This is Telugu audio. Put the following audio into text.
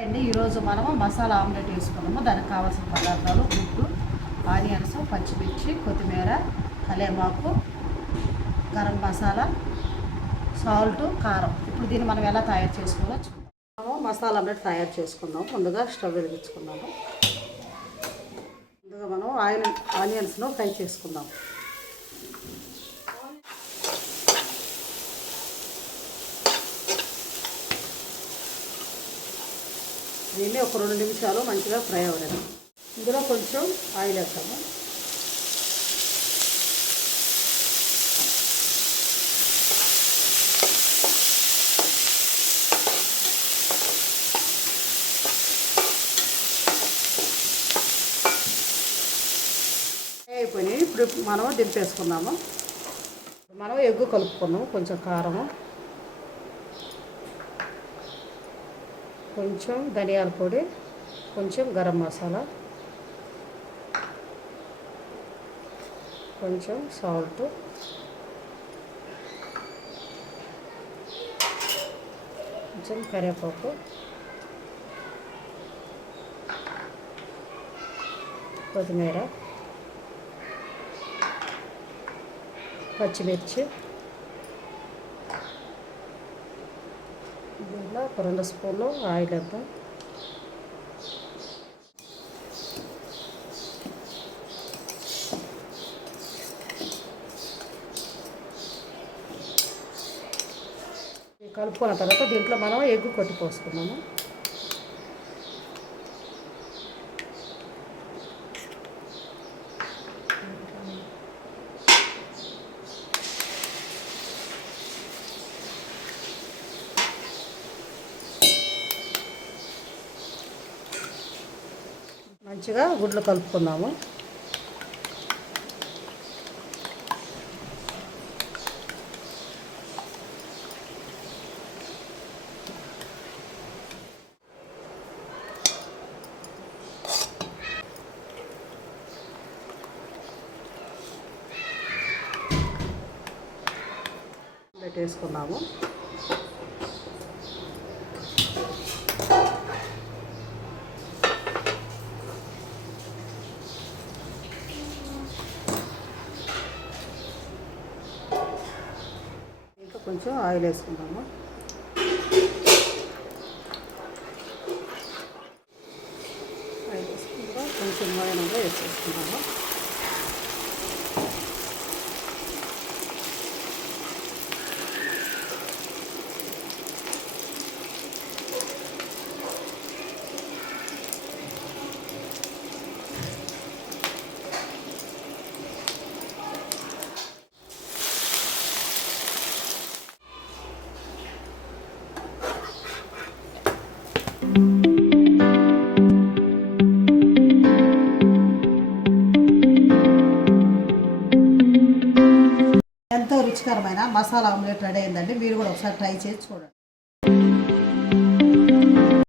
అండి ఈరోజు మనము మసాలా ఆమ్లెట్ వేసుకున్నాము. దానికి కావాల్సిన పదార్థాలు గుడ్డు, ఆనియన్స్, పచ్చిమిర్చి, కొత్తిమీర, కలేమాకు, గరం మసాలా, సాల్ట్, కారం. ఇప్పుడు దీన్ని మనం ఎలా తయారు చేసుకోవాలో చూద్దాం. మనము మసాలా ఆమ్లెట్ తయారు చేసుకుందాం. ముందుగా స్టవ్ వెలిగించుకున్నాము. ముందుగా మనం ఆనియన్స్ను ఫ్రై చేసుకుందాం. దీన్ని ఒక 2 నిమిషాలు మంచిగా ఫ్రై అవ్వలేదు. ఇందులో కొంచెం ఆయిల్ వేస్తాము. అయిపోయినాయి. ఇప్పుడు మనం దింపేసుకున్నాము. మనం ఎగ్గు కలుపుకున్నాము. కొంచెం కారము, కొంచెం ధనియాల పొడి, కొంచెం గరం మసాలా, కొంచెం సాల్ట్, కొంచెం కరివేపాకు, కొత్తిమీర, పచ్చిమిర్చి, దీంట్లో ఒక 2 స్పూన్లు ఆయిల్ వేద్దాం. కలుపుకున్న తర్వాత దీంట్లో మనం ఎగ్గు కొట్టి పోసుకున్నాము. మంచిగా గుడ్లు కలుపుకుందాము. పెట్టేసుకున్నాము. ఇంకా కొంచెం ఆయిల్ వేసుకుందాము. ఆయిల్ వేసుకుంటా కొంచెం మైనంగా వేసేసుకుందాము. ఎంతో రుచికరమైన మసాలా ఆమ్లెట్ రెడీ అయిందండి. మీరు కూడా ఒకసారి ట్రై చేసి చూడండి.